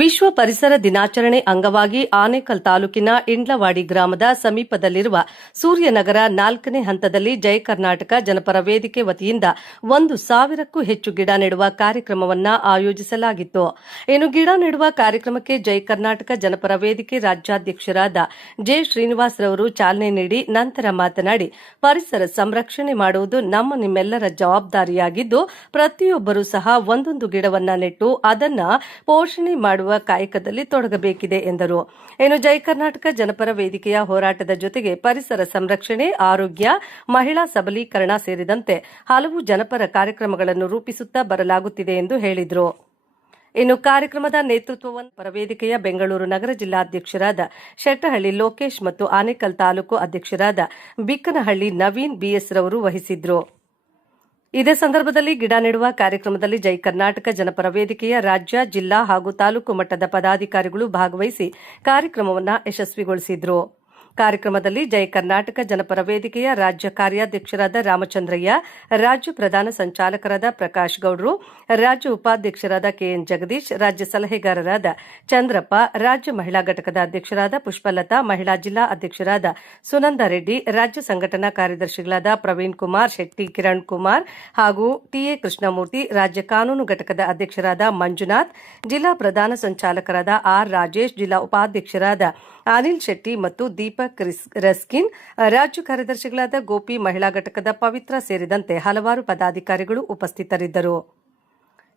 ವಿಶ್ವ ಪರಿಸರ ದಿನಾಚರಣೆ ಅಂಗವಾಗಿ ಆನೇಕಲ್ ತಾಲೂಕಿನ ಇಂಡ್ಲವಾಡಿ ಗ್ರಾಮದ ಸಮೀಪದಲ್ಲಿರುವ ಸೂರ್ಯನಗರ 4ನೇ ಹಂತದಲ್ಲಿ ಜೈ ಕರ್ನಾಟಕ ಜನಪರ ವೇದಿಕೆ ವತಿಯಿಂದ 1,000ಕ್ಕೂ ಹೆಚ್ಚು ಗಿಡ ನೆಡುವ ಕಾರ್ಯಕ್ರಮವನ್ನು ಆಯೋಜಿಸಲಾಗಿತ್ತು. ಇನ್ನು ಗಿಡ ನೆಡುವ ಕಾರ್ಯಕ್ರಮಕ್ಕೆ ಜೈ ಕರ್ನಾಟಕ ಜನಪರ ವೇದಿಕೆ ರಾಜ್ಯಾಧ್ಯಕ್ಷರಾದ ಜೆ. ಶ್ರೀನಿವಾಸ್ ರವರು ಚಾಲನೆ ನೀಡಿ ನಂತರ ಮಾತನಾಡಿ, ಪರಿಸರ ಸಂರಕ್ಷಣೆ ಮಾಡುವುದು ನಿಮ್ಮೆಲ್ಲರ ಜವಾಬ್ದಾರಿಯಾಗಿದ್ದು, ಪ್ರತಿಯೊಬ್ಬರೂ ಸಹ ಒಂದೊಂದು ಗಿಡವನ್ನು ನೆಟ್ಟು ಅದನ್ನು ಪೋಷಣೆ ಮಾಡುವ ಕಾಯಕದಲ್ಲಿ ತೊಡಗಬೇಕಿದೆ ಎಂದರು. ಇನ್ನು ಜೈ ಕರ್ನಾಟಕ ಜನಪರ ವೇದಿಕೆಯ ಹೋರಾಟದ ಜೊತೆಗೆ ಪರಿಸರ ಸಂರಕ್ಷಣೆ, ಆರೋಗ್ಯ, ಮಹಿಳಾ ಸಬಲೀಕರಣ ಸೇರಿದಂತೆ ಹಲವು ಜನಪರ ಕಾರ್ಯಕ್ರಮಗಳನ್ನು ರೂಪಿಸುತ್ತಾ ಬರಲಾಗುತ್ತಿದೆ ಎಂದು ಹೇಳಿದರು. ಇನ್ನು ಕಾರ್ಯಕ್ರಮದ ನೇತೃತ್ವವನ್ನು ಪರವೇದಿಕೆಯ ಬೆಂಗಳೂರು ನಗರ ಜಿಲ್ಲಾಧ್ಯಕ್ಷರಾದ ಶೆಟ್ಟಹಳ್ಳಿ ಲೋಕೇಶ್ ಮತ್ತು ಆನೇಕಲ್ ತಾಲೂಕು ಅಧ್ಯಕ್ಷರಾದ ಬಿಕ್ಕನಹಳ್ಳಿ ನವೀನ್ ಬಿಎಸ್ ರವರು ವಹಿಸಿದ್ರು. ಇದೇ ಸಂದರ್ಭದಲ್ಲಿ ಗಿಡ ನೆಡುವ ಕಾರ್ಯಕ್ರಮದಲ್ಲಿ ಜೈ ಕರ್ನಾಟಕ ಜನಪರ ವೇದಿಕೆಯ ರಾಜ್ಯ, ಜಿಲ್ಲಾ ಹಾಗೂ ತಾಲೂಕು ಮಟ್ಟದ ಪದಾಧಿಕಾರಿಗಳು ಭಾಗವಹಿಸಿ ಕಾರ್ಯಕ್ರಮವನ್ನು ಯಶಸ್ವಿಗೊಳಿಸಿದರು. ಕಾರ್ಯಕ್ರಮದಲ್ಲಿ ಜೈ ಕರ್ನಾಟಕ ಜನಪರ ವೇದಿಕೆಯ ರಾಜ್ಯ ಕಾರ್ಯಾಧ್ಯಕ್ಷರಾದ ರಾಮಚಂದ್ರಯ್ಯ, ರಾಜ್ಯ ಪ್ರಧಾನ ಸಂಚಾಲಕರಾದ ಪ್ರಕಾಶ್ ಗೌಡ್ರು, ರಾಜ್ಯ ಉಪಾಧ್ಯಕ್ಷರಾದ ಕೆಎನ್ ಜಗದೀಶ್, ರಾಜ್ಯ ಸಲಹೆಗಾರರಾದ ಚಂದ್ರಪ್ಪ, ರಾಜ್ಯ ಮಹಿಳಾ ಘಟಕದ ಅಧ್ಯಕ್ಷರಾದ ಪುಷ್ಪಲತಾ, ಮಹಿಳಾ ಜಿಲ್ಲಾ ಅಧ್ಯಕ್ಷರಾದ ಸುನಂದ ರೆಡ್ಡಿ, ರಾಜ್ಯ ಸಂಘಟನಾ ಕಾರ್ಯದರ್ಶಿಗಳಾದ ಪ್ರವೀಣ್ ಕುಮಾರ್ ಶೆಟ್ಟಿ, ಕಿರಣ್ ಕುಮಾರ್ ಹಾಗೂ ಟಿಎ ಕೃಷ್ಣಮೂರ್ತಿ, ರಾಜ್ಯ ಕಾನೂನು ಘಟಕದ ಅಧ್ಯಕ್ಷರಾದ ಮಂಜುನಾಥ್, ಜಿಲ್ಲಾ ಪ್ರಧಾನ ಸಂಚಾಲಕರಾದ ಆರ್ ರಾಜೇಶ್, ಜಿಲ್ಲಾ ಉಪಾಧ್ಯಕ್ಷರಾದ ಅನಿಲ್ ಶೆಟ್ಟಿ ಮತ್ತು ದೀಪಕ್ ರಸ್ಕಿನ್, ರಾಜ್ಯ ಕಾರ್ಯದರ್ಶಿಗಳಾದ ಗೋಪಿ, ಮಹಿಳಾ ಘಟಕದ ಪವಿತ್ರ ಸೇರಿದಂತೆ ಹಲವಾರು ಪದಾಧಿಕಾರಿಗಳು ಉಪಸ್ಥಿತರಿದ್ದರು.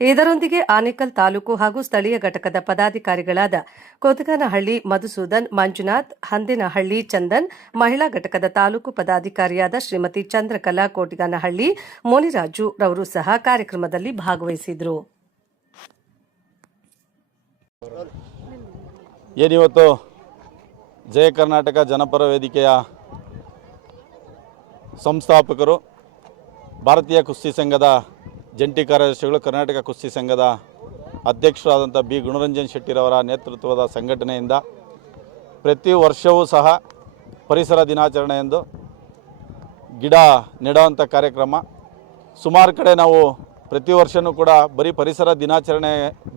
ಇದರೊಂದಿಗೆ ಆನೇಕಲ್ ತಾಲೂಕು ಹಾಗೂ ಸ್ಥಳೀಯ ಘಟಕದ ಪದಾಧಿಕಾರಿಗಳಾದ ಕೊತಗನಹಳ್ಳಿ ಮಧುಸೂದನ್, ಮಂಜುನಾಥ್, ಹಂದೇನಹಳ್ಳಿ ಚಂದನ್, ಮಹಿಳಾ ಘಟಕದ ತಾಲೂಕು ಪದಾಧಿಕಾರಿಯಾದ ಶ್ರೀಮತಿ ಚಂದ್ರಕಲಾ ಕೋಟಿಗನಹಳ್ಳಿ, ಮುನಿರಾಜು ರವರು ಸಹ ಕಾರ್ಯಕ್ರಮದಲ್ಲಿ ಭಾಗವಹಿಸಿದರು. ಏನಿವತ್ತು ಜಯ ಕರ್ನಾಟಕ ಜನಪರ ವೇದಿಕೆಯ ಸಂಸ್ಥಾಪಕರು, ಭಾರತೀಯ ಕುಸ್ತಿ ಸಂಘದ ಜಂಟಿ ಕಾರ್ಯದರ್ಶಿಗಳು, ಕರ್ನಾಟಕ ಕುಸ್ತಿ ಸಂಘದ ಅಧ್ಯಕ್ಷರಾದಂಥ ಬಿ. ಗುಣರಂಜನ್ ಶೆಟ್ಟಿರವರ ನೇತೃತ್ವದ ಸಂಘಟನೆಯಿಂದ ಪ್ರತಿ ವರ್ಷವೂ ಸಹ ಪರಿಸರ ದಿನಾಚರಣೆ ಎಂದು ಗಿಡ ನೆಡುವಂಥ ಕಾರ್ಯಕ್ರಮ ಸುಮಾರು ಕಡೆ ನಾವು ಪ್ರತಿ ವರ್ಷವೂ ಕೂಡ ಬರೀ ಪರಿಸರ ದಿನಾಚರಣೆ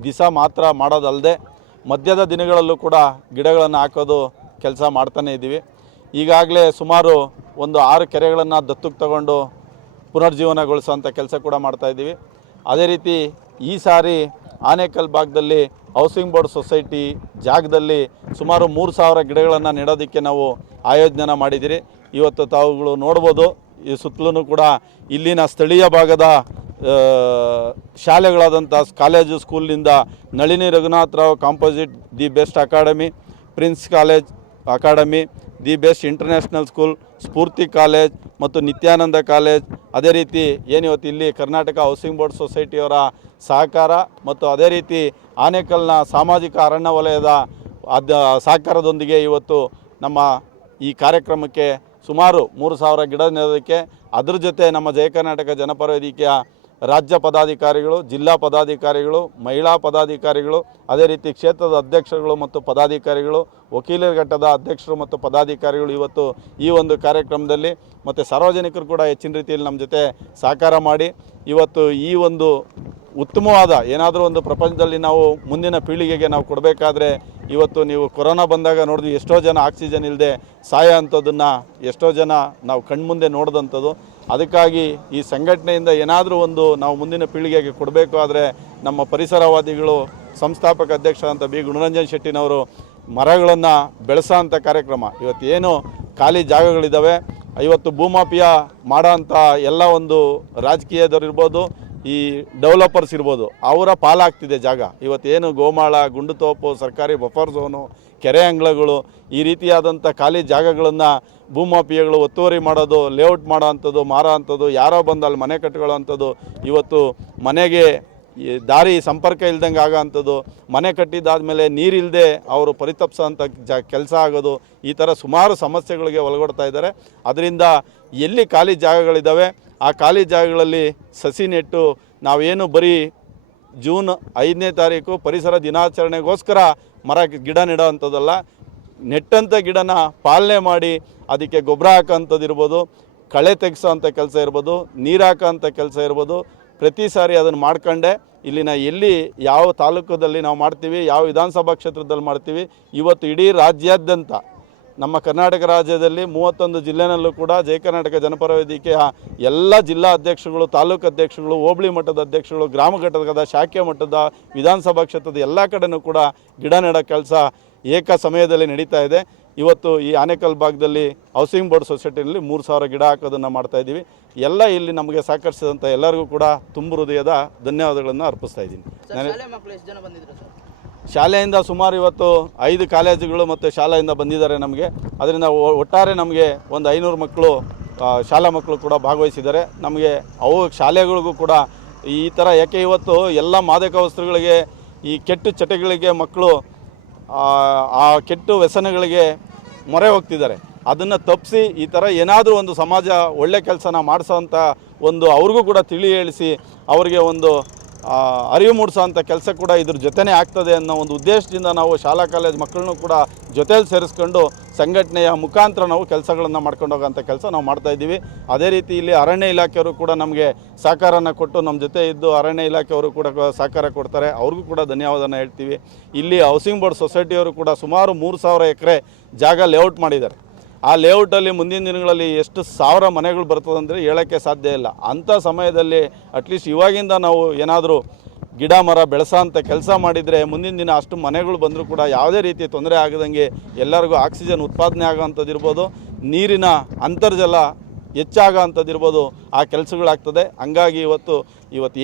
ದಿವಸ ಮಾತ್ರ ಮಾಡೋದಲ್ಲದೆ ಮಧ್ಯದ ದಿನಗಳಲ್ಲೂ ಕೂಡ ಗಿಡಗಳನ್ನು ಹಾಕೋದು ಕೆಲಸ ಮಾಡ್ತಾನೇ ಇದ್ದೀವಿ. ಈಗಾಗಲೇ ಸುಮಾರು 6 ಕೆರೆಗಳನ್ನು ದತ್ತಕ್ಕೆ ತಗೊಂಡು ಪುನರ್ಜೀವನಗೊಳಿಸೋಂಥ ಕೆಲಸ ಕೂಡ ಮಾಡ್ತಾಯಿದ್ದೀವಿ. ಅದೇ ರೀತಿ ಈ ಸಾರಿ ಆನೇಕಲ್ ಭಾಗದಲ್ಲಿ ಹೌಸಿಂಗ್ ಬೋರ್ಡ್ ಸೊಸೈಟಿ ಜಾಗದಲ್ಲಿ ಸುಮಾರು 3,000 ಗಿಡಗಳನ್ನು ನೆಡೋದಕ್ಕೆ ನಾವು ಆಯೋಜನೆ ಮಾಡಿದ್ದೀರಿ. ಇವತ್ತು ತಾವುಗಳು ನೋಡ್ಬೋದು, ಈ ಸುತ್ತಲೂ ಕೂಡ ಇಲ್ಲಿನ ಸ್ಥಳೀಯ ಭಾಗದ ಶಾಲೆಗಳಾದಂಥ ಕಾಲೇಜು ಸ್ಕೂಲ್ನಿಂದ Nalini Raghunathrao composite the best academy, prince college academy, the best international school, Spoorthi college ಮತ್ತು ನಿತ್ಯಾನಂದ ಕಾಲೇಜ್, ಅದೇ ರೀತಿ ಏನಿವತ್ತು ಇಲ್ಲಿ ಕರ್ನಾಟಕ ಹೌಸಿಂಗ್ ಬೋರ್ಡ್ ಸೊಸೈಟಿಯವರ ಸಹಕಾರ ಮತ್ತು ಅದೇ ರೀತಿ ಆನೇಕಲ್ನ ಸಾಮಾಜಿಕ ಅರಣ್ಯ ವಲಯದ ಸಹಕಾರದೊಂದಿಗೆ ಇವತ್ತು ನಮ್ಮ ಈ ಕಾರ್ಯಕ್ರಮಕ್ಕೆ ಸುಮಾರು 3,000 ಗಿಡ ನೆಡೋದಕ್ಕೆ, ಅದರ ಜೊತೆ ನಮ್ಮ ಜಯ ಕರ್ನಾಟಕ ಜನಪರ ವೇದಿಕೆಯ ರಾಜ್ಯ ಪದಾಧಿಕಾರಿಗಳು, ಜಿಲ್ಲಾ ಪದಾಧಿಕಾರಿಗಳು, ಮಹಿಳಾ ಪದಾಧಿಕಾರಿಗಳು, ಅದೇ ರೀತಿ ಕ್ಷೇತ್ರದ ಅಧ್ಯಕ್ಷರುಗಳು ಮತ್ತು ಪದಾಧಿಕಾರಿಗಳು, ವಕೀಲರ ಘಟ್ಟದ ಅಧ್ಯಕ್ಷರು ಮತ್ತು ಪದಾಧಿಕಾರಿಗಳು ಇವತ್ತು ಈ ಒಂದು ಕಾರ್ಯಕ್ರಮದಲ್ಲಿ ಮತ್ತು ಸಾರ್ವಜನಿಕರು ಕೂಡ ಹೆಚ್ಚಿನ ರೀತಿಯಲ್ಲಿ ನಮ್ಮ ಜೊತೆ ಸಹಕಾರ ಮಾಡಿ ಇವತ್ತು ಈ ಒಂದು ಉತ್ತಮವಾದ ಏನಾದರೂ ಒಂದು ಪ್ರಪಂಚದಲ್ಲಿ ನಾವು ಮುಂದಿನ ಪೀಳಿಗೆಗೆ ನಾವು ಕೊಡಬೇಕಾದ್ರೆ ಇವತ್ತು ನೀವು ಕೊರೋನಾ ಬಂದಾಗ ನೋಡಿದ್ವಿ, ಎಷ್ಟೋ ಜನ ಆಕ್ಸಿಜನ್ ಇಲ್ಲದೆ ಸಾಯ ಅಂಥದ್ದನ್ನು ಎಷ್ಟೋ ಜನ ನಾವು ಕಣ್ಮುಂದೆ ನೋಡಿದಂಥದ್ದು. ಅದಕ್ಕಾಗಿ ಈ ಸಂಘಟನೆಯಿಂದ ಏನಾದರೂ ಒಂದು ನಾವು ಮುಂದಿನ ಪೀಳಿಗೆಗೆ ಕೊಡಬೇಕು ಆದರೆ ನಮ್ಮ ಪರಿಸರವಾದಿಗಳು ಸಂಸ್ಥಾಪಕ ಅಧ್ಯಕ್ಷರಾದಂಥ ಬಿ. ಗುಣರಂಜನ್ ಶೆಟ್ಟಿನವರು ಮರಗಳನ್ನು ಬೆಳೆಸೋ ಅಂಥ ಕಾರ್ಯಕ್ರಮ, ಇವತ್ತು ಏನು ಖಾಲಿ ಜಾಗಗಳಿದ್ದಾವೆ, ಇವತ್ತು ಭೂಮಾಫಿಯ ಮಾಡೋ ಅಂಥ ಎಲ್ಲ ಒಂದು ರಾಜಕೀಯದವ್ರಿರ್ಬೋದು, ಈ ಡೆವಲಪರ್ಸ್ ಇರ್ಬೋದು, ಅವರ ಪಾಲಾಗ್ತಿದೆ ಜಾಗ. ಇವತ್ತೇನು ಗೋಮಾಳ, ಗುಂಡುತೋಪು, ಸರ್ಕಾರಿ ಬಫರ್ ಝೋನು, ಕೆರೆ ಅಂಗಳಗಳು, ಈ ರೀತಿಯಾದಂಥ ಖಾಲಿ ಜಾಗಗಳನ್ನು ಭೂಮಾಫಿಯಾಗಳು ಒತ್ತುವರಿ ಮಾಡೋದು, ಲೇಔಟ್ ಮಾಡೋ ಅಂಥದ್ದು, ಮಾರೋ ಅಂಥದ್ದು, ಯಾರೋ ಬಂದು ಅಲ್ಲಿ ಮನೆ ಕಟ್ಕೊಳ್ಳೋ ಅಂಥದ್ದು, ಇವತ್ತು ಮನೆಗೆ ದಾರಿ ಸಂಪರ್ಕ ಇಲ್ದಂಗೆ ಆಗೋ ಅಂಥದ್ದು, ಮನೆ ಕಟ್ಟಿದ್ದಾದಮೇಲೆ ನೀರಿಲ್ಲದೆ ಅವರು ಪರಿತಪ್ಸೋ ಅಂಥ ಕೆಲಸ ಆಗೋದು, ಈ ಥರ ಸುಮಾರು ಸಮಸ್ಯೆಗಳಿಗೆ ಒಳಗೊಡ್ತಾ ಇದ್ದಾರೆ. ಅದರಿಂದ ಎಲ್ಲಿ ಖಾಲಿ ಜಾಗಗಳಿದ್ದಾವೆ ಆ ಖಾಲಿ ಜಾಗಗಳಲ್ಲಿ ಸಸಿ ನೆಟ್ಟು ನಾವೇನು ಬರೀ ಜೂನ್ 5ನೇ ತಾರೀಕು ಪರಿಸರ ದಿನಾಚರಣೆಗೋಸ್ಕರ ಗಿಡ ನೆಡೋ ಅಂಥದ್ದಲ್ಲ, ನೆಟ್ಟಂಥ ಗಿಡನ ಪಾಲನೆ ಮಾಡಿ ಅದಕ್ಕೆ ಗೊಬ್ಬರ ಹಾಕೋಂಥದ್ದು ಇರ್ಬೋದು, ಕಳೆ ತೆಗೆಸೋ ಅಂಥ ಕೆಲಸ ಇರ್ಬೋದು, ನೀರು ಹಾಕೋಂಥ ಕೆಲಸ ಇರ್ಬೋದು, ಪ್ರತಿ ಸಾರಿ ಅದನ್ನು ಮಾಡ್ಕೊಂಡೆ ಇಲ್ಲಿನ ಎಲ್ಲಿ ಯಾವ ತಾಲೂಕದಲ್ಲಿ ನಾವು ಮಾಡ್ತೀವಿ, ಯಾವ ವಿಧಾನಸಭಾ ಕ್ಷೇತ್ರದಲ್ಲಿ ಮಾಡ್ತೀವಿ, ಇವತ್ತು ಇಡೀ ರಾಜ್ಯಾದ್ಯಂತ ನಮ್ಮ ಕರ್ನಾಟಕ ರಾಜ್ಯದಲ್ಲಿ 31 ಜಿಲ್ಲೆನಲ್ಲೂ ಕೂಡ ಜಯ ಕರ್ನಾಟಕ ಜನಪರ ವೇದಿಕೆಯ ಎಲ್ಲ ಜಿಲ್ಲಾ ಅಧ್ಯಕ್ಷಗಳು, ತಾಲೂಕು ಅಧ್ಯಕ್ಷಗಳು, ಹೋಬಳಿ ಮಟ್ಟದ ಅಧ್ಯಕ್ಷಗಳು, ಗ್ರಾಮ ಘಟಕದ, ಶಾಖೆ ಮಟ್ಟದ, ವಿಧಾನಸಭಾ ಕ್ಷೇತ್ರದ ಎಲ್ಲ ಕಡೆಯೂ ಕೂಡ ಗಿಡ ನೆಡೋ ಕೆಲಸ ಏಕ ಸಮಯದಲ್ಲಿ ನಡೀತಾ ಇದೆ. ಇವತ್ತು ಈ ಆನೇಕಲ್ ಭಾಗದಲ್ಲಿ ಹೌಸಿಂಗ್ ಬೋರ್ಡ್ ಸೊಸೈಟಿಯಲ್ಲಿ 3000 ಗಿಡ ಹಾಕೋದನ್ನು ಮಾಡ್ತಾಯಿದ್ದೀವಿ. ಎಲ್ಲ ಇಲ್ಲಿ ನಮಗೆ ಸಹಕರಿಸಿದಂಥ ಎಲ್ಲರಿಗೂ ಕೂಡ ತುಂಬ ಹೃದಯದ ಧನ್ಯವಾದಗಳನ್ನು ಅರ್ಪಿಸ್ತಾ ಇದ್ದೀನಿ. ಶಾಲೆಯಿಂದ ಸುಮಾರು ಇವತ್ತು 5 ಕಾಲೇಜುಗಳು ಮತ್ತು ಶಾಲೆಯಿಂದ ಬಂದಿದ್ದಾರೆ ನಮಗೆ. ಅದರಿಂದ ಒಟ್ಟಾರೆ ನಮಗೆ ಒಂದು 500 ಮಕ್ಕಳು, ಶಾಲಾ ಮಕ್ಕಳು ಕೂಡ ಭಾಗವಹಿಸಿದ್ದಾರೆ. ನಮಗೆ ಅವು ಶಾಲೆಗಳಿಗೂ ಕೂಡ ಈ ಥರ ಯಾಕೆ ಇವತ್ತು ಎಲ್ಲ ಮಾದಕ ವಸ್ತುಗಳಿಗೆ, ಈ ಕೆಟ್ಟ ಚಟಗಳಿಗೆ ಮಕ್ಕಳು ಆ ಕೆಟ್ಟ ವ್ಯಸನಗಳಿಗೆ ಮೊರೆ ಹೋಗ್ತಿದ್ದಾರೆ. ಅದನ್ನು ತಪ್ಪಿಸಿ ಈ ಥರ ಏನಾದರೂ ಒಂದು ಸಮಾಜ ಒಳ್ಳೆ ಕೆಲಸನ ಮಾಡಿಸೋಂಥ ಒಂದು ಅವ್ರಿಗೂ ಕೂಡ ತಿಳಿ ಹೇಳಿಸಿ ಅವರಿಗೆ ಒಂದು ಅರಿವು ಮೂಡಿಸೋಂಥ ಕೆಲಸ ಕೂಡ ಇದ್ರ ಜೊತೆನೇ ಆಗ್ತದೆ ಅನ್ನೋ ಒಂದು ಉದ್ದೇಶದಿಂದ ನಾವು ಶಾಲಾ ಕಾಲೇಜ್ ಮಕ್ಕಳನ್ನೂ ಕೂಡ ಜೊತೆಯಲ್ಲಿ ಸೇರಿಸ್ಕೊಂಡು ಸಂಘಟನೆಯ ಮುಖಾಂತರ ನಾವು ಕೆಲಸಗಳನ್ನು ಮಾಡ್ಕೊಂಡು ಹೋಗೋಂಥ ಕೆಲಸ ನಾವು ಮಾಡ್ತಾಯಿದ್ದೀವಿ. ಅದೇ ರೀತಿ ಇಲ್ಲಿ ಅರಣ್ಯ ಇಲಾಖೆಯವರು ಕೂಡ ನಮಗೆ ಸಹಕಾರನ ಕೊಟ್ಟು ನಮ್ಮ ಜೊತೆ ಇದ್ದು ಅರಣ್ಯ ಇಲಾಖೆಯವರು ಕೂಡ ಸಹಕಾರ ಕೊಡ್ತಾರೆ. ಅವ್ರಿಗೂ ಕೂಡ ಧನ್ಯವಾದನ ಹೇಳ್ತೀವಿ. ಇಲ್ಲಿ ಹೌಸಿಂಗ್ ಬೋರ್ಡ್ ಸೊಸೈಟಿಯವರು ಕೂಡ ಸುಮಾರು 3000 ಎಕರೆ ಜಾಗ ಲೇಔಟ್ ಮಾಡಿದ್ದಾರೆ. ಆ ಲೇಔಟಲ್ಲಿ ಮುಂದಿನ ದಿನಗಳಲ್ಲಿ ಎಷ್ಟು 1000 ಮನೆಗಳು ಬರ್ತದಂದರೆ ಹೇಳೋಕ್ಕೆ ಸಾಧ್ಯ ಇಲ್ಲ. ಅಂಥ ಸಮಯದಲ್ಲಿ ಅಟ್ಲೀಸ್ಟ್ ಇವಾಗಿಂದ ನಾವು ಏನಾದರೂ ಗಿಡ ಮರ ಬೆಳೆಸೋಂಥ ಕೆಲಸ ಮಾಡಿದರೆ ಮುಂದಿನ ದಿನ ಅಷ್ಟು ಮನೆಗಳು ಬಂದರೂ ಕೂಡ ಯಾವುದೇ ರೀತಿ ತೊಂದರೆ ಆಗದಂಗೆ ಎಲ್ಲರಿಗೂ ಆಕ್ಸಿಜನ್ ಉತ್ಪಾದನೆ ಆಗೋವಂಥದ್ದಿರ್ಬೋದು, ನೀರಿನ ಅಂತರ್ಜಲ ಹೆಚ್ಚಾಗೋ ಅಂಥದ್ದಿರ್ಬೋದು, ಆ ಕೆಲಸಗಳಾಗ್ತದೆ. ಹಂಗಾಗಿ ಇವತ್ತು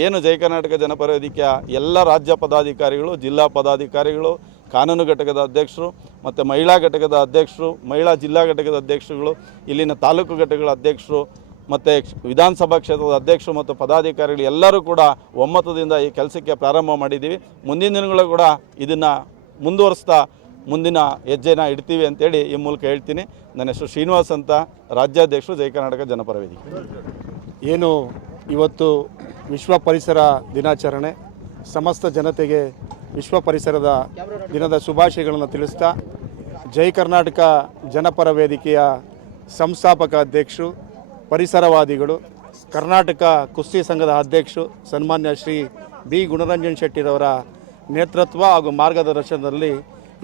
ಏನು ಜಯ ಕರ್ನಾಟಕ ಜನಪರ ವೇದಿಕೆಯ ಎಲ್ಲ ರಾಜ್ಯ ಪದಾಧಿಕಾರಿಗಳು, ಜಿಲ್ಲಾ ಪದಾಧಿಕಾರಿಗಳು, ಕಾನೂನು ಘಟಕದ ಅಧ್ಯಕ್ಷರು ಮತ್ತು ಮಹಿಳಾ ಘಟಕದ ಅಧ್ಯಕ್ಷರು, ಮಹಿಳಾ ಜಿಲ್ಲಾ ಘಟಕದ ಅಧ್ಯಕ್ಷರುಗಳು, ಇಲ್ಲಿನ ತಾಲೂಕು ಘಟಕಗಳ ಅಧ್ಯಕ್ಷರು ಮತ್ತು ವಿಧಾನಸಭಾ ಕ್ಷೇತ್ರದ ಅಧ್ಯಕ್ಷರು ಮತ್ತು ಪದಾಧಿಕಾರಿಗಳು ಎಲ್ಲರೂ ಕೂಡ ಒಮ್ಮತದಿಂದ ಈ ಕೆಲಸಕ್ಕೆ ಪ್ರಾರಂಭ ಮಾಡಿದ್ದೀವಿ. ಮುಂದಿನ ದಿನಗಳು ಕೂಡ ಇದನ್ನು ಮುಂದುವರಿಸ್ತಾ ಮುಂದಿನ ಹೆಜ್ಜೆನ ಇಡ್ತೀವಿ ಅಂತೇಳಿ ಈ ಮೂಲಕ ಹೇಳ್ತೀನಿ. ನನ್ನ ಹೆಸರು ಶ್ರೀನಿವಾಸ್ ಅಂತ, ರಾಜ್ಯಾಧ್ಯಕ್ಷರು ಜಯ ಕರ್ನಾಟಕ ಜನಪರ ವೇದಿಕೆ. ಏನು ಇವತ್ತು ವಿಶ್ವ ಪರಿಸರ ದಿನಾಚರಣೆ, ಸಮಸ್ತ ಜನತೆಗೆ ವಿಶ್ವ ಪರಿಸರದ ದಿನದ ಶುಭಾಶಯಗಳನ್ನು ತಿಳಿಸ್ತಾ, ಜೈ ಕರ್ನಾಟಕ ಜನಪರ ವೇದಿಕೆಯ ಸಂಸ್ಥಾಪಕ ಅಧ್ಯಕ್ಷರು, ಪರಿಸರವಾದಿಗಳು, ಕರ್ನಾಟಕ ಕುಸ್ತಿ ಸಂಘದ ಅಧ್ಯಕ್ಷರು ಸನ್ಮಾನ್ಯ ಶ್ರೀ ಬಿ ಗುಣರಂಜನ್ ಶೆಟ್ಟಿರವರ ನೇತೃತ್ವ ಹಾಗೂ ಮಾರ್ಗದರ್ಶನದಲ್ಲಿ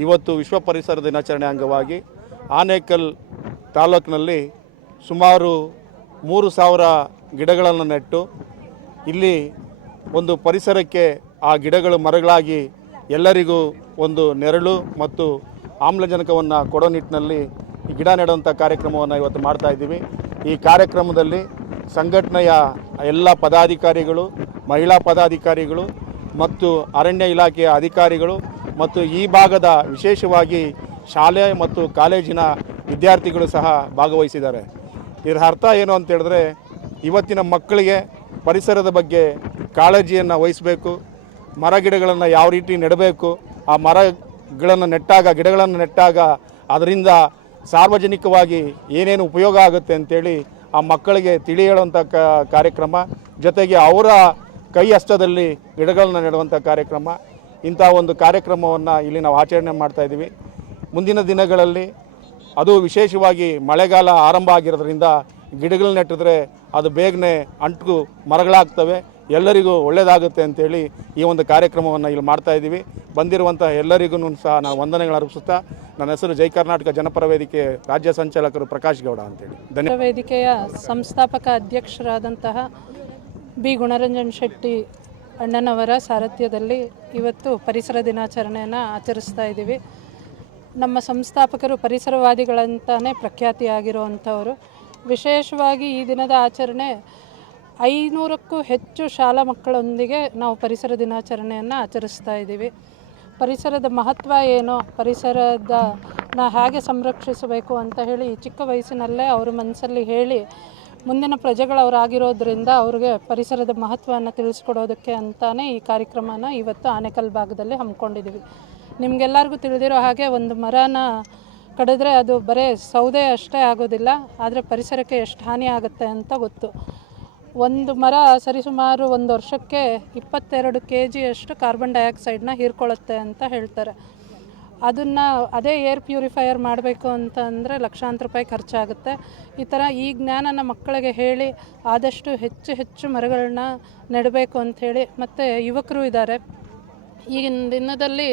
ಇವತ್ತು ವಿಶ್ವ ಪರಿಸರ ದಿನಾಚರಣೆ ಅಂಗವಾಗಿ ಆನೇಕಲ್ ತಾಲೂಕಿನಲ್ಲಿ ಸುಮಾರು 3000 ಗಿಡಗಳನ್ನು ನೆಟ್ಟು ಇಲ್ಲಿ ಒಂದು ಪರಿಸರಕ್ಕೆ ಆ ಗಿಡಗಳು ಮರಗಳಾಗಿ ಎಲ್ಲರಿಗೂ ಒಂದು ನೆರಳು ಮತ್ತು ಆಮ್ಲಜನಕವನ್ನು ಕೊಡೋ ನಿಟ್ಟಿನಲ್ಲಿ ಈ ಗಿಡ ನೆಡುವಂಥ ಕಾರ್ಯಕ್ರಮವನ್ನು ಇವತ್ತು ಮಾಡ್ತಾಯಿದ್ದೀವಿ. ಈ ಕಾರ್ಯಕ್ರಮದಲ್ಲಿ ಸಂಘಟನೆಯ ಎಲ್ಲ ಪದಾಧಿಕಾರಿಗಳು, ಮಹಿಳಾ ಪದಾಧಿಕಾರಿಗಳು ಮತ್ತು ಅರಣ್ಯ ಇಲಾಖೆಯ ಅಧಿಕಾರಿಗಳು ಮತ್ತು ಈ ಭಾಗದ ವಿಶೇಷವಾಗಿ ಶಾಲೆ ಮತ್ತು ಕಾಲೇಜಿನ ವಿದ್ಯಾರ್ಥಿಗಳು ಸಹ ಭಾಗವಹಿಸಿದ್ದಾರೆ. ಇದರ ಅರ್ಥ ಏನು ಅಂತ ಹೇಳಿದ್ರೆ, ಇವತ್ತಿನ ಮಕ್ಕಳಿಗೆ ಪರಿಸರದ ಬಗ್ಗೆ ಕಾಳಜಿಯನ್ನು ವಹಿಸಬೇಕು, ಮರ ಗಿಡಗಳನ್ನು ಯಾವ ರೀತಿ ನೆಡಬೇಕು, ಆ ಗಿಡಗಳನ್ನು ನೆಟ್ಟಾಗ ಅದರಿಂದ ಸಾರ್ವಜನಿಕವಾಗಿ ಏನೇನು ಉಪಯೋಗ ಆಗುತ್ತೆ ಅಂತೇಳಿ ಆ ಮಕ್ಕಳಿಗೆ ತಿಳಿ ಹೇಳುವಂಥ ಕಾರ್ಯಕ್ರಮ, ಜೊತೆಗೆ ಅವರ ಕೈ ಹಸ್ತದಲ್ಲಿ ಗಿಡಗಳನ್ನು ನೆಡುವಂಥ ಕಾರ್ಯಕ್ರಮ, ಇಂಥ ಒಂದು ಕಾರ್ಯಕ್ರಮವನ್ನು ಇಲ್ಲಿ ನಾವು ಆಚರಣೆ ಮಾಡ್ತಾಯಿದ್ದೀವಿ. ಮುಂದಿನ ದಿನಗಳಲ್ಲಿ ಅದು ವಿಶೇಷವಾಗಿ ಮಳೆಗಾಲ ಆರಂಭ ಆಗಿರೋದ್ರಿಂದ ಗಿಡಗಳು ನೆಟ್ಟಿದ್ರೆ ಅದು ಬೇಗನೆ ಅಂಟು ಮರಗಳಾಗ್ತವೆ, ಎಲ್ಲರಿಗೂ ಒಳ್ಳೆಯದಾಗುತ್ತೆ ಅಂತೇಳಿ ಈ ಒಂದು ಕಾರ್ಯಕ್ರಮವನ್ನು ಇಲ್ಲಿ ಮಾಡ್ತಾಯಿದ್ದೀವಿ. ಬಂದಿರುವಂಥ ಎಲ್ಲರಿಗೂ ಸಹ ನಾನು ವಂದನೆಗಳು ಅರ್ಪಿಸುತ್ತಾ, ನನ್ನ ಹೆಸರು ಜೈ ಕರ್ನಾಟಕ ಜನಪರ ವೇದಿಕೆ ರಾಜ್ಯ ಸಂಚಾಲಕರು ಪ್ರಕಾಶ್ ಗೌಡ ಅಂತೇಳಿ. ಧನ್ಯವಾದ. ವೇದಿಕೆಯ ಸಂಸ್ಥಾಪಕ ಅಧ್ಯಕ್ಷರಾದಂತಹ ಬಿ ಗುಣರಂಜನ್ ಶೆಟ್ಟಿ ಅಣ್ಣನವರ ಸಾರಥ್ಯದಲ್ಲಿ ಇವತ್ತು ಪರಿಸರ ದಿನಾಚರಣೆಯನ್ನು ಆಚರಿಸ್ತಾ ಇದ್ದೀವಿ. ನಮ್ಮ ಸಂಸ್ಥಾಪಕರು ಪರಿಸರವಾದಿಗಳಂತಾನೆ ಪ್ರಖ್ಯಾತಿಯಾಗಿರುವಂಥವರು. ವಿಶೇಷವಾಗಿ ಈ ದಿನದ ಆಚರಣೆ 500ಕ್ಕೂ ಹೆಚ್ಚು ಶಾಲಾ ಮಕ್ಕಳೊಂದಿಗೆ ನಾವು ಪರಿಸರ ದಿನಾಚರಣೆಯನ್ನು ಆಚರಿಸ್ತಾ ಇದ್ದೀವಿ. ಪರಿಸರದ ಮಹತ್ವ ಏನು, ಪರಿಸರದನ್ನ ಹೇಗೆ ಸಂರಕ್ಷಿಸಬೇಕು ಅಂತ ಹೇಳಿ ಚಿಕ್ಕ ವಯಸ್ಸಿನಲ್ಲೇ ಅವ್ರ ಮನಸ್ಸಲ್ಲಿ ಹೇಳಿ ಮುಂದಿನ ಪ್ರಜೆಗಳವರಾಗಿರೋದ್ರಿಂದ ಅವ್ರಿಗೆ ಪರಿಸರದ ಮಹತ್ವವನ್ನು ತಿಳಿಸ್ಕೊಡೋದಕ್ಕೆ ಅಂತಾನೆ ಈ ಕಾರ್ಯಕ್ರಮನ ಇವತ್ತು ಆನೇಕಲ್ ಭಾಗದಲ್ಲಿ ಹಮ್ಮಿಕೊಂಡಿದ್ದೀವಿ. ನಿಮಗೆಲ್ಲರಿಗೂ ತಿಳಿದಿರೋ ಹಾಗೆ ಒಂದು ಮರನ ಕಡಿದ್ರೆ ಅದು ಬರೀ ಸೌದೆ ಅಷ್ಟೇ ಆಗೋದಿಲ್ಲ, ಆದರೆ ಪರಿಸರಕ್ಕೆ ಎಷ್ಟು ಹಾನಿ ಆಗುತ್ತೆ ಅಂತ ಗೊತ್ತು. ಒಂದು ಮರ ಸರಿಸುಮಾರು ಒಂದು ವರ್ಷಕ್ಕೆ 22 kg ಕಾರ್ಬನ್ ಡೈಆಕ್ಸೈಡ್ನ ಹೀರ್ಕೊಳ್ಳುತ್ತೆ ಅಂತ ಹೇಳ್ತಾರೆ. ಅದನ್ನು ಅದೇ ಏರ್ ಪ್ಯೂರಿಫೈಯರ್ ಮಾಡಬೇಕು ಅಂತ ಅಂದರೆ ಲಕ್ಷಾಂತರ ರೂಪಾಯಿ ಖರ್ಚಾಗುತ್ತೆ. ಈ ಥರ ಈ ಜ್ಞಾನನ ಮಕ್ಕಳಿಗೆ ಹೇಳಿ ಆದಷ್ಟು ಹೆಚ್ಚು ಹೆಚ್ಚು ಮರಗಳನ್ನ ನೆಡಬೇಕು ಅಂಥೇಳಿ. ಮತ್ತು ಯುವಕರು ಇದ್ದಾರೆ. ಈಗಿನ ದಿನದಲ್ಲಿ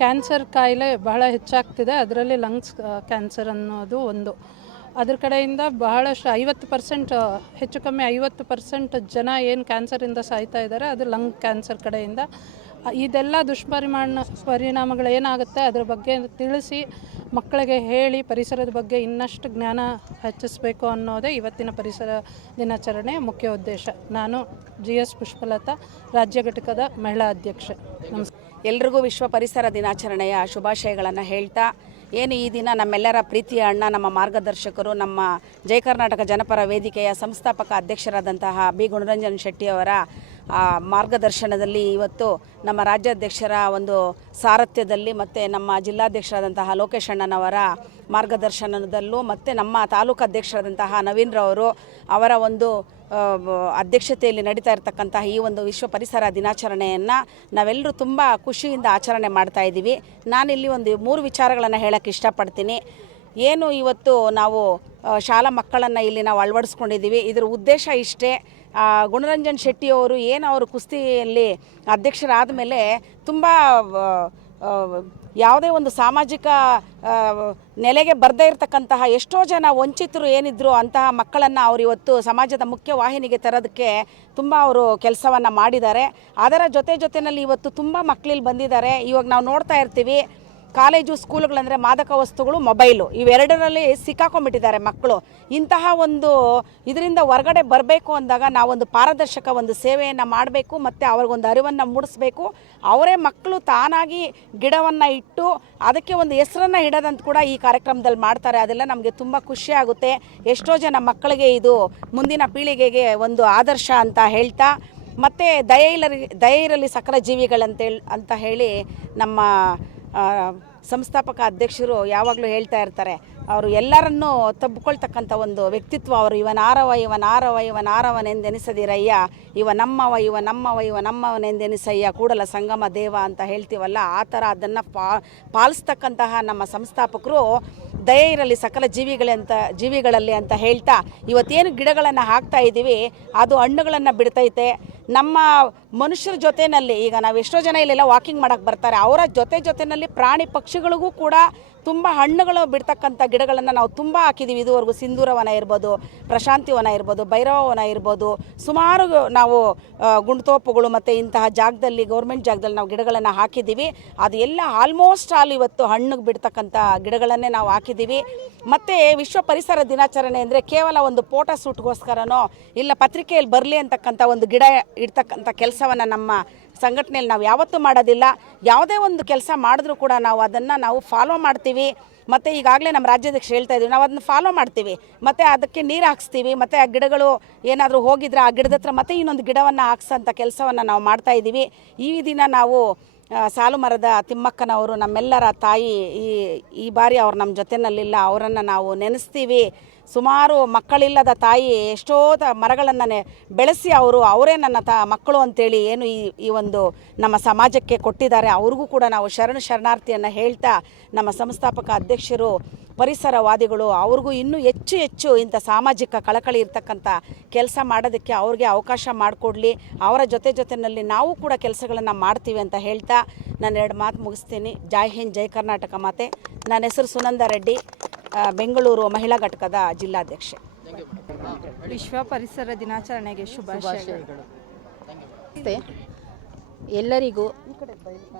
ಕ್ಯಾನ್ಸರ್ ಕಾಯಿಲೆ ಬಹಳ ಹೆಚ್ಚಾಗ್ತಿದೆ. ಅದರಲ್ಲಿ ಲಂಗ್ಸ್ ಕ್ಯಾನ್ಸರ್ ಅನ್ನೋದು ಒಂದು. ಅದ್ರ ಕಡೆಯಿಂದ ಬಹಳಷ್ಟು 50% ಹೆಚ್ಚು ಕಮ್ಮಿ 50% ಜನ ಏನು ಕ್ಯಾನ್ಸರಿಂದ ಸಾಯ್ತಾ ಇದ್ದಾರೆ ಅದು ಲಂಗ್ ಕ್ಯಾನ್ಸರ್ ಕಡೆಯಿಂದ. ಇದೆಲ್ಲ ಪರಿಣಾಮಗಳು ಏನಾಗುತ್ತೆ ಅದ್ರ ಬಗ್ಗೆ ತಿಳಿಸಿ ಮಕ್ಕಳಿಗೆ ಹೇಳಿ ಪರಿಸರದ ಬಗ್ಗೆ ಇನ್ನಷ್ಟು ಜ್ಞಾನ ಹೆಚ್ಚಿಸಬೇಕು ಅನ್ನೋದೇ ಇವತ್ತಿನ ಪರಿಸರ ದಿನಾಚರಣೆಯ ಮುಖ್ಯ ಉದ್ದೇಶ. ನಾನು GS ಪುಷ್ಪಲತಾ, ರಾಜ್ಯ ಘಟಕದ ಮಹಿಳಾ ಅಧ್ಯಕ್ಷೆ. ನಮಸ್ಕಾರ. ಎಲ್ರಿಗೂ ವಿಶ್ವ ಪರಿಸರ ದಿನಾಚರಣೆಯ ಶುಭಾಶಯಗಳನ್ನು ಹೇಳ್ತಾ, ಏನು ಈ ದಿನ ನಮ್ಮೆಲ್ಲರ ಪ್ರೀತಿಯ ಅಣ್ಣ, ನಮ್ಮ ಮಾರ್ಗದರ್ಶಕರು, ನಮ್ಮ ಜಯ ಕರ್ನಾಟಕ ಜನಪರ ವೇದಿಕೆಯ ಸಂಸ್ಥಾಪಕ ಅಧ್ಯಕ್ಷರಾದಂತಹ ಬಿ ಗುಣರಂಜನ್ ಶೆಟ್ಟಿಯವರ ಮಾರ್ಗದರ್ಶನದಲ್ಲಿ ಇವತ್ತು ನಮ್ಮ ರಾಜ್ಯಾಧ್ಯಕ್ಷರ ಒಂದು ಸಾರಥ್ಯದಲ್ಲಿ ಮತ್ತು ನಮ್ಮ ಜಿಲ್ಲಾಧ್ಯಕ್ಷರಾದಂತಹ ಲೋಕೇಶ್ ಅಣ್ಣನವರ ಮಾರ್ಗದರ್ಶನದಲ್ಲೂ ಮತ್ತು ನಮ್ಮ ತಾಲೂಕು ಅಧ್ಯಕ್ಷರಾದಂತಹ ನವೀನ್ರವರು ಅವರ ಒಂದು ಅಧ್ಯಕ್ಷತೆಯಲ್ಲಿ ನಡೀತಾ ಇರತಕ್ಕಂತಹ ಈ ಒಂದು ವಿಶ್ವ ಪರಿಸರ ದಿನಾಚರಣೆಯನ್ನು ನಾವೆಲ್ಲರೂ ತುಂಬ ಖುಷಿಯಿಂದ ಆಚರಣೆ ಮಾಡ್ತಾ ಇದ್ದೀವಿ. ನಾನಿಲ್ಲಿ ಒಂದು 3 ವಿಚಾರಗಳನ್ನು ಹೇಳೋಕ್ಕೆ ಇಷ್ಟಪಡ್ತೀನಿ. ಏನು ಇವತ್ತು ನಾವು ಶಾಲಾ ಮಕ್ಕಳನ್ನು ಇಲ್ಲಿ ನಾವು ಅಳವಡಿಸ್ಕೊಂಡಿದ್ದೀವಿ. ಇದರ ಉದ್ದೇಶ ಇಷ್ಟೇ. ಗುಣರಂಜನ್ ಶೆಟ್ಟಿಯವರು ಏನು ಅವರು ಕುಸ್ತಿಯಲ್ಲಿ ಅಧ್ಯಕ್ಷರಾದ ಮೇಲೆ ತುಂಬ ಯಾವುದೇ ಒಂದು ಸಾಮಾಜಿಕ ನೆಲೆಗೆ ಬರದೇ ಇರತಕ್ಕಂತಹ ಎಷ್ಟೋ ಜನ ವಂಚಿತರು ಏನಿದ್ರು ಅಂತಹ ಮಕ್ಕಳನ್ನು ಅವರು ಇವತ್ತು ಸಮಾಜದ ಮುಖ್ಯ ವಾಹಿನಿಗೆ ತರೋದಕ್ಕೆ ತುಂಬ ಅವರು ಕೆಲಸವನ್ನು ಮಾಡಿದ್ದಾರೆ. ಅದರ ಜೊತೆಯಲ್ಲಿ ಇವತ್ತು ತುಂಬ ಮಕ್ಕಳಿಲ್ಲಿ ಬಂದಿದ್ದಾರೆ. ಇವಾಗ ನಾವು ನೋಡ್ತಾ ಇರ್ತೀವಿ, ಕಾಲೇಜು ಸ್ಕೂಲುಗಳಂದರೆ ಮಾದಕ ವಸ್ತುಗಳು, ಮೊಬೈಲು, ಇವೆರಡರಲ್ಲಿ ಸಿಕ್ಕಾಕೊಂಡ್ಬಿಟ್ಟಿದ್ದಾರೆ ಮಕ್ಕಳು. ಇಂತಹ ಒಂದು ಇದರಿಂದ ಹೊರಗಡೆ ಬರಬೇಕು ಅಂದಾಗ ನಾವೊಂದು ಪಾರದರ್ಶಕ ಒಂದು ಸೇವೆಯನ್ನು ಮಾಡಬೇಕು ಮತ್ತು ಅವ್ರಿಗೊಂದು ಅರಿವನ್ನು ಮೂಡಿಸ್ಬೇಕು. ಅವರೇ ಮಕ್ಕಳು ತಾನಾಗಿ ಗಿಡವನ್ನು ಇಟ್ಟು ಅದಕ್ಕೆ ಒಂದು ಹೆಸರನ್ನು ಇಡೋದಂತ ಕೂಡ ಈ ಕಾರ್ಯಕ್ರಮದಲ್ಲಿ ಮಾಡ್ತಾರೆ. ಅದೆಲ್ಲ ನಮಗೆ ತುಂಬ ಖುಷಿಯಾಗುತ್ತೆ. ಎಷ್ಟೋ ಜನ ಮಕ್ಕಳಿಗೆ ಇದು ಮುಂದಿನ ಪೀಳಿಗೆಗೆ ಒಂದು ಆದರ್ಶ ಅಂತ ಹೇಳ್ತಾ, ಮತ್ತು ದಯೆ ಇರಲಿ ಸಕಲ ಜೀವಿಗಳಂತ ಹೇಳಿ ನಮ್ಮ ಸಂಸ್ಥಾಪಕ ಅಧ್ಯಕ್ಷರು ಯಾವಾಗಲೂ ಹೇಳ್ತಾ ಇರ್ತಾರೆ. ಅವರು ಎಲ್ಲರನ್ನೂ ತಬ್ಕೊಳ್ತಕ್ಕಂಥ ಒಂದು ವ್ಯಕ್ತಿತ್ವ ಅವರು. ಇವನಾರವನೆಂದೆನಿಸದಿರಯ್ಯ, ಇವ ನಮ್ಮವನೆಂದೆನಿಸಯ್ಯ, ಕೂಡಲ ಸಂಗಮ ದೇವ ಅಂತ ಹೇಳ್ತೀವಲ್ಲ, ಆ ಥರ ಅದನ್ನು ಪಾಲಿಸ್ತಕ್ಕಂತಹ ನಮ್ಮ ಸಂಸ್ಥಾಪಕರು ದಯೆ ಇರಲಿ ಸಕಲ ಜೀವಿಗಳಲ್ಲಿ ಅಂತ ಹೇಳ್ತಾ, ಇವತ್ತೇನು ಗಿಡಗಳನ್ನು ಹಾಕ್ತಾ ಇದ್ದೀವಿ ಅದು ಹಣ್ಣುಗಳನ್ನು ಬಿಡ್ತೈತೆ. ನಮ್ಮ ಮನುಷ್ಯರ ಜೊತೆಯಲ್ಲಿ ಈಗ ನಾವು ಎಷ್ಟೋ ಜನ ಇಲ್ಲೆಲ್ಲ ವಾಕಿಂಗ್ ಮಾಡೋಕ್ಕೆ ಬರ್ತಾರೆ, ಅವರ ಜೊತೆಯಲ್ಲಿ ಪ್ರಾಣಿ ಪಕ್ಷಿಗಳಿಗೂ ಕೂಡ ತುಂಬ ಹಣ್ಣುಗಳು ಬಿಡ್ತಕ್ಕಂಥ ಗಿಡಗಳನ್ನು ನಾವು ತುಂಬ ಹಾಕಿದ್ದೀವಿ ಇದುವರೆಗೂ. ಸಿಂಧೂರವನ ಇರ್ಬೋದು, ಪ್ರಶಾಂತಿವನ ಇರ್ಬೋದು, ಭೈರವವನ ಇರ್ಬೋದು, ಸುಮಾರು ನಾವು ಗುಂಡ್ತೋಪುಗಳು ಮತ್ತು ಇಂತಹ ಜಾಗದಲ್ಲಿ ಗೌರ್ಮೆಂಟ್ ಜಾಗದಲ್ಲಿ ನಾವು ಗಿಡಗಳನ್ನು ಹಾಕಿದ್ದೀವಿ. ಅದು ಎಲ್ಲ ಆಲ್ಮೋಸ್ಟ್ ಇವತ್ತು ಹಣ್ಣಿಗೆ ಬಿಡ್ತಕ್ಕಂಥ ಗಿಡಗಳನ್ನೇ ನಾವು ಹಾಕಿದ್ದೀವಿ. ಮತ್ತು ವಿಶ್ವ ಪರಿಸರ ದಿನಾಚರಣೆ ಅಂದರೆ ಕೇವಲ ಒಂದು ಫೋಟೋ ಶೂಟ್ಗೋಸ್ಕರನೋ ಇಲ್ಲ ಪತ್ರಿಕೆಯಲ್ಲಿ ಬರಲಿ ಅಂತಕ್ಕಂಥ ಒಂದು ಗಿಡ ಇಡ್ತಕ್ಕಂಥ ಕೆಲಸವನ್ನು ನಮ್ಮ ಸಂಘಟನೆಯಲ್ಲಿ ನಾವು ಯಾವತ್ತೂ ಮಾಡೋದಿಲ್ಲ. ಯಾವುದೇ ಒಂದು ಕೆಲಸ ಮಾಡಿದ್ರೂ ಕೂಡ ನಾವು ಅದನ್ನು ಫಾಲೋ ಮಾಡ್ತೀವಿ. ಮತ್ತು ಈಗಾಗಲೇ ನಮ್ಮ ರಾಜ್ಯಾಧ್ಯಕ್ಷರು ಹೇಳ್ತಾ ಇದ್ದೀವಿ, ನಾವು ಅದನ್ನು ಫಾಲೋ ಮಾಡ್ತೀವಿ ಮತ್ತು ಅದಕ್ಕೆ ನೀರು ಹಾಕ್ಸ್ತೀವಿ. ಮತ್ತು ಆ ಗಿಡಗಳು ಏನಾದರೂ ಹೋಗಿದ್ರೆ ಆ ಗಿಡದ ಹತ್ರ ಮತ್ತೆ ಇನ್ನೊಂದು ಗಿಡವನ್ನು ಹಾಕ್ಸೋಂಥ ಕೆಲಸವನ್ನು ನಾವು ಮಾಡ್ತಾಯಿದ್ದೀವಿ. ಈ ದಿನ ನಾವು ಸಾಲು ಮರದ ತಿಮ್ಮಕ್ಕನವರು ನಮ್ಮೆಲ್ಲರ ತಾಯಿ, ಈ ಬಾರಿ ಅವ್ರು ನಮ್ಮ ಜೊತೆಯಲ್ಲಿಲ್ಲ, ಅವರನ್ನು ನಾವು ನೆನೆಸ್ತೀವಿ. ಸುಮಾರು ಮಕ್ಕಳಿಲ್ಲದ ತಾಯಿ ಎಷ್ಟೋ ಮರಗಳನ್ನು ಬೆಳೆಸಿ ಅವರೇ ನನ್ನ ಮಕ್ಕಳು ಅಂತೇಳಿ ಏನು ಈ ಒಂದು ನಮ್ಮ ಸಮಾಜಕ್ಕೆ ಕೊಟ್ಟಿದ್ದಾರೆ. ಅವ್ರಿಗೂ ಕೂಡ ನಾವು ಶರಣಾರ್ಥಿಯನ್ನು ಹೇಳ್ತಾ, ನಮ್ಮ ಸಂಸ್ಥಾಪಕ ಅಧ್ಯಕ್ಷರು ಪರಿಸರವಾದಿಗಳು, ಅವ್ರಿಗೂ ಇನ್ನೂ ಹೆಚ್ಚು ಇಂಥ ಸಾಮಾಜಿಕ ಕಳಕಳಿ ಇರ್ತಕ್ಕಂಥ ಕೆಲಸ ಮಾಡೋದಕ್ಕೆ ಅವ್ರಿಗೆ ಅವಕಾಶ ಮಾಡಿಕೊಡ್ಲಿ. ಅವರ ಜೊತೆಯಲ್ಲಿ ನಾವು ಕೂಡ ಕೆಲಸಗಳನ್ನು ಮಾಡ್ತೀವಿ ಅಂತ ಹೇಳ್ತಾ ನಾನು 2 ಮಾತು ಮುಗಿಸ್ತೀನಿ. ಜೈ ಹಿಂದ್, ಜೈ ಕರ್ನಾಟಕ ಮಾತೆ. ನನ್ನ ಹೆಸರು ಸುನಂದ ರೆಡ್ಡಿ, ಬೆಂಗಳೂರು ಮಹಿಳಾ ಘಟಕದ ಜಿಲ್ಲಾಧ್ಯಕ್ಷೆ. ವಿಶ್ವ ಪರಿಸರ ದಿನಾಚರಣೆಗೆ ಶುಭಾಶಯಗಳು. ಎಲ್ಲರಿಗೂ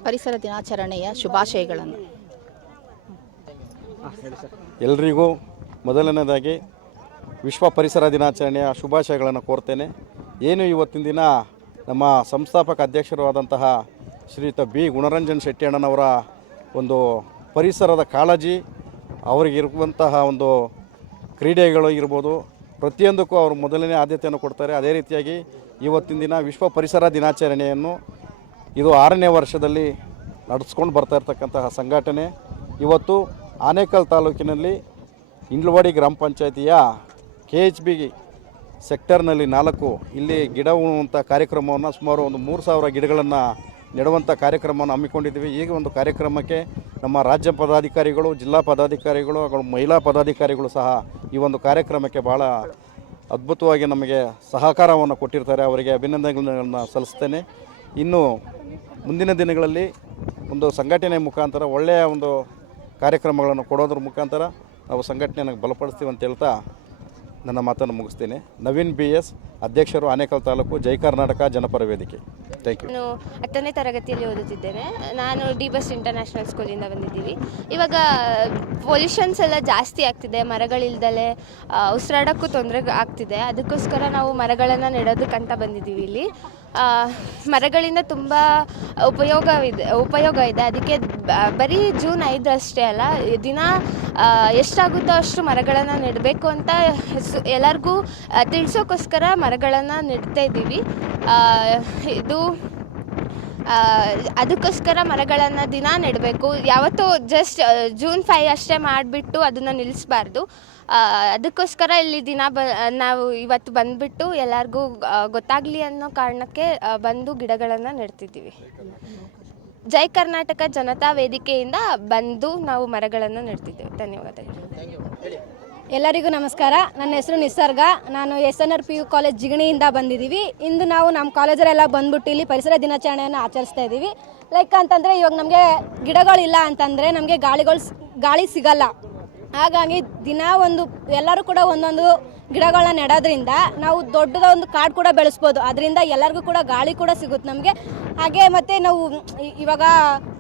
ಪರಿಸರ ದಿನಾಚರಣೆಯ ಶುಭಾಶಯಗಳನ್ನು. ಎಲ್ರಿಗೂ ಮೊದಲನೇದಾಗಿ ವಿಶ್ವ ಪರಿಸರ ದಿನಾಚರಣೆಯ ಶುಭಾಶಯಗಳನ್ನು ಕೋರ್ತೇನೆ. ಏನು ಇವತ್ತಿನ ದಿನ ನಮ್ಮ ಸಂಸ್ಥಾಪಕ ಅಧ್ಯಕ್ಷರು ಆದಂತಹ ಶ್ರೀಯುತ ಬಿ ಗುಣರಂಜನ್ ಶೆಟ್ಟಿ ಅಣ್ಣನವರ ಒಂದು ಪರಿಸರದ ಕಾಳಜಿ, ಅವರಿಗಿರುವಂತಹ ಒಂದು ಕ್ರೀಡೆಗಳು ಇರ್ಬೋದು, ಪ್ರತಿಯೊಂದಕ್ಕೂ ಅವರು ಮೊದಲನೇ ಆದ್ಯತೆಯನ್ನು ಕೊಡ್ತಾರೆ. ಅದೇ ರೀತಿಯಾಗಿ ಇವತ್ತಿನ ದಿನ ವಿಶ್ವ ಪರಿಸರ ದಿನಾಚರಣೆಯನ್ನು ಇದು 6ನೇ ವರ್ಷದಲ್ಲಿ ನಡೆಸ್ಕೊಂಡು ಬರ್ತಾ ಇರ್ತಕ್ಕಂತಹ ಸಂಘಟನೆ. ಇವತ್ತು ಆನೇಕಲ್ ತಾಲೂಕಿನಲ್ಲಿ ಇಂಡ್ಲವಾಡಿ ಗ್ರಾಮ ಪಂಚಾಯಿತಿಯ KHB ಸೆಕ್ಟರ್ನಲ್ಲಿ 4 ಇಲ್ಲಿ ಗಿಡ ಉಳುವಂಥ ಕಾರ್ಯಕ್ರಮವನ್ನು ಸುಮಾರು ಒಂದು 3000 ಗಿಡಗಳನ್ನು ನೆಡುವಂಥ ಕಾರ್ಯಕ್ರಮವನ್ನು ಹಮ್ಮಿಕೊಂಡಿದ್ದೀವಿ. ಈಗ ಒಂದು ಕಾರ್ಯಕ್ರಮಕ್ಕೆ ನಮ್ಮ ರಾಜ್ಯ ಪದಾಧಿಕಾರಿಗಳು, ಜಿಲ್ಲಾ ಪದಾಧಿಕಾರಿಗಳು ಹಾಗೂ ಮಹಿಳಾ ಪದಾಧಿಕಾರಿಗಳು ಸಹ ಈ ಒಂದು ಕಾರ್ಯಕ್ರಮಕ್ಕೆ ಭಾಳ ಅದ್ಭುತವಾಗಿ ನಮಗೆ ಸಹಕಾರವನ್ನು ಕೊಟ್ಟಿರ್ತಾರೆ. ಅವರಿಗೆ ಅಭಿನಂದನೆಗಳನ್ನು ಸಲ್ಲಿಸ್ತೇನೆ. ಇನ್ನು ಮುಂದಿನ ದಿನಗಳಲ್ಲಿ ಒಂದು ಸಂಘಟನೆ ಮುಖಾಂತರ ಒಳ್ಳೆಯ ಒಂದು ಕಾರ್ಯಕ್ರಮಗಳನ್ನು ಕೊಡೋದ್ರ ಮುಖಾಂತರ ನಾವು ಸಂಘಟನೆಯನ್ನು ಬಲಪಡಿಸ್ತೀವಿ ಅಂತ ಹೇಳ್ತಾ ನನ್ನ ಮಾತನ್ನು ಮುಗಿಸ್ತೇನೆ. ನವೀನ್ BS, ಅಧ್ಯಕ್ಷರು, ಆನೇಕಲ್ ತಾಲೂಕು, ಜೈ ಕರ್ನಾಟಕ ಜನಪರ ವೇದಿಕೆ. Thank you. ನಾನು 10ನೇ ತರಗತಿಯಲ್ಲಿ ಓದುತ್ತಿದ್ದೇನೆ. ನಾನು ಡಿ ಬೆಸ್ಟ್ ಇಂಟರ್ನ್ಯಾಷನಲ್ ಸ್ಕೂಲಿಂದ ಬಂದಿದ್ದೀವಿ. ಇವಾಗ ಪೊಲ್ಯೂಷನ್ಸ್ ಎಲ್ಲ ಜಾಸ್ತಿ ಆಗ್ತಿದೆ, ಮರಗಳಿಲ್ದಲೆ ಉಸಿರಾಡೋಕ್ಕೂ ತೊಂದರೆ ಆಗ್ತಿದೆ. ಅದಕ್ಕೋಸ್ಕರ ನಾವು ಮರಗಳನ್ನು ನೆಡೋದಕ್ಕಂತ ಬಂದಿದ್ದೀವಿ ಇಲ್ಲಿ. ಮರಗಳಿಂದ ತುಂಬ ಉಪಯೋಗ ಇದೆ. ಅದಕ್ಕೆ ಬರೀ ಜೂನ್ 5 ಅಷ್ಟೇ ಅಲ್ಲ, ದಿನ ಎಷ್ಟಾಗುತ್ತೋ ಅಷ್ಟು ಮರಗಳನ್ನು ನೆಡಬೇಕು ಅಂತ ಎಲ್ಲರಿಗೂ ತಿಳಿಸೋಕ್ಕೋಸ್ಕರ ಮರಗಳನ್ನು ನೆಡ್ತಾ ಇದ್ದೀವಿ. ಅದಕ್ಕೋಸ್ಕರ ಮರಗಳನ್ನು ದಿನ ನೆಡಬೇಕು. ಯಾವತ್ತೂ ಜಸ್ಟ್ ಜೂನ್ 5 ಅಷ್ಟೇ ಮಾಡಿಬಿಟ್ಟು ಅದನ್ನು ನಿಲ್ಲಿಸಬಾರ್ದು. ಅದಕ್ಕೋಸ್ಕರ ಇಲ್ಲಿ ನಾವು ಇವತ್ತು ಬಂದುಬಿಟ್ಟು ಎಲ್ಲರಿಗೂ ಗೊತ್ತಾಗಲಿ ಅನ್ನೋ ಕಾರಣಕ್ಕೆ ಬಂದು ಗಿಡಗಳನ್ನು ನೆಡ್ತಿದ್ದೀವಿ. ಜೈ ಕರ್ನಾಟಕ ಜನತಾ ವೇದಿಕೆಯಿಂದ ಬಂದು ನಾವು ಮರಗಳನ್ನು ನೆಡ್ತಿದ್ದೇವೆ. ಧನ್ಯವಾದಗಳು. ಎಲ್ಲರಿಗೂ ನಮಸ್ಕಾರ. ನನ್ನ ಹೆಸರು ನಿಸರ್ಗ. ನಾನು SNR PU ಕಾಲೇಜ್ ಜಿಗಣಿಯಿಂದ ಬಂದಿದ್ದೀವಿ. ಇಂದು ನಾವು ನಮ್ಮ ಕಾಲೇಜರೆಲ್ಲ ಬಂದ್ಬಿಟ್ಟು ಇಲ್ಲಿ ಪರಿಸರ ದಿನಾಚರಣೆಯನ್ನು ಆಚರಿಸ್ತಾ ಇದ್ದೀವಿ. ಲೈಕ್ ಅಂತಂದರೆ ಇವಾಗ ನಮಗೆ ಗಿಡಗಳಿಲ್ಲ ಅಂತಂದರೆ ನಮಗೆ ಗಾಳಿ ಸಿಗಲ್ಲ. ಹಾಗಾಗಿ ದಿನ ಎಲ್ಲರೂ ಕೂಡ ಒಂದೊಂದು ಗಿಡಗಳನ್ನ ನೆಡೋದ್ರಿಂದ ನಾವು ದೊಡ್ಡದ ಒಂದು ಕಾಡು ಕೂಡ ಬೆಳೆಸ್ಬೋದು. ಅದರಿಂದ ಎಲ್ಲರಿಗೂ ಕೂಡ ಗಾಳಿ ಕೂಡ ಸಿಗುತ್ತೆ ನಮಗೆ. ಹಾಗೆ ಮತ್ತು ನಾವು ಇವಾಗ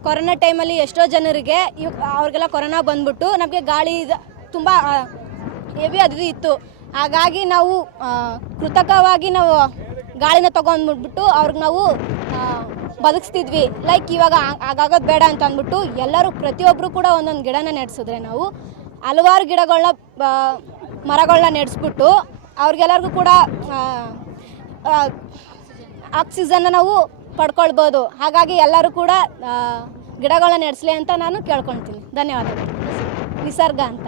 ಕೊರೋನಾ ಟೈಮಲ್ಲಿ ಎಷ್ಟೋ ಜನರಿಗೆ ಅವ್ರಿಗೆಲ್ಲ ಕೊರೋನಾ ಬಂದ್ಬಿಟ್ಟು ನಮಗೆ ಗಾಳಿ ತುಂಬ ಹೆವಿ ಅದು ಇತ್ತು. ಹಾಗಾಗಿ ನಾವು ಕೃತಕವಾಗಿ ನಾವು ಗಾಳಿನ ತೊಗೊಂಡ್ಬಿಟ್ಟು ಅವ್ರಿಗೆ ನಾವು ಬದುಕಿಸ್ತಿದ್ವಿ. ಲೈಕ್ ಇವಾಗ ಆಗಾಗೋದು ಬೇಡ ಅಂತ ಅಂದ್ಬಿಟ್ಟು ಎಲ್ಲರೂ ಪ್ರತಿಯೊಬ್ಬರು ಕೂಡ ಒಂದೊಂದು ಗಿಡನ ನೆಡ್ಸಿದ್ರೆ ನಾವು ಹಲವಾರು ಮರಗಳನ್ನ ನೆಡೆಸ್ಬಿಟ್ಟು ಅವ್ರಿಗೆಲ್ಲರಿಗೂ ಕೂಡ ಆಕ್ಸಿಜನ್ನ ನಾವು ಪಡ್ಕೊಳ್ಬೋದು. ಹಾಗಾಗಿ ಎಲ್ಲರೂ ಕೂಡ ಗಿಡಗಳನ್ನ ನೆಡೆಸಲಿ ಅಂತ ನಾನು ಕೇಳ್ಕೊಳ್ತೀನಿ. ಧನ್ಯವಾದಗಳು. ನಿಸರ್ಗ ಅಂತ.